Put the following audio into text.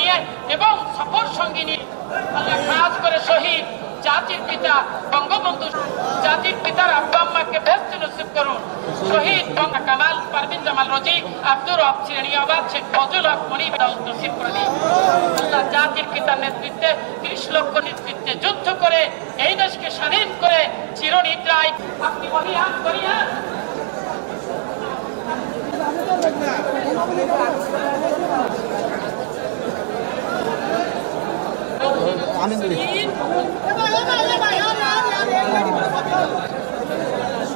নিয়ে এবং সফর সঙ্গী নিয়ে খাস করে শহীদ জাতির পিতা বঙ্গবন্ধু জাতির পিতার আব্বা আম্মাকে ব্যস্ত নসিব করুন। শহীদ বঙ্গা কামাল জামাল আব্দুর শেখ হক মনিব নসিব করে দিন। আল্লাহ জাতির পিতার নেতৃত্বে তিরিশ লক্ষ নেতৃত্বে যুদ্ধ করে এই দেশকে স্বাধীন করে চিরনিদ্রায় আপনি বলিয়ান করিয়া 拉面这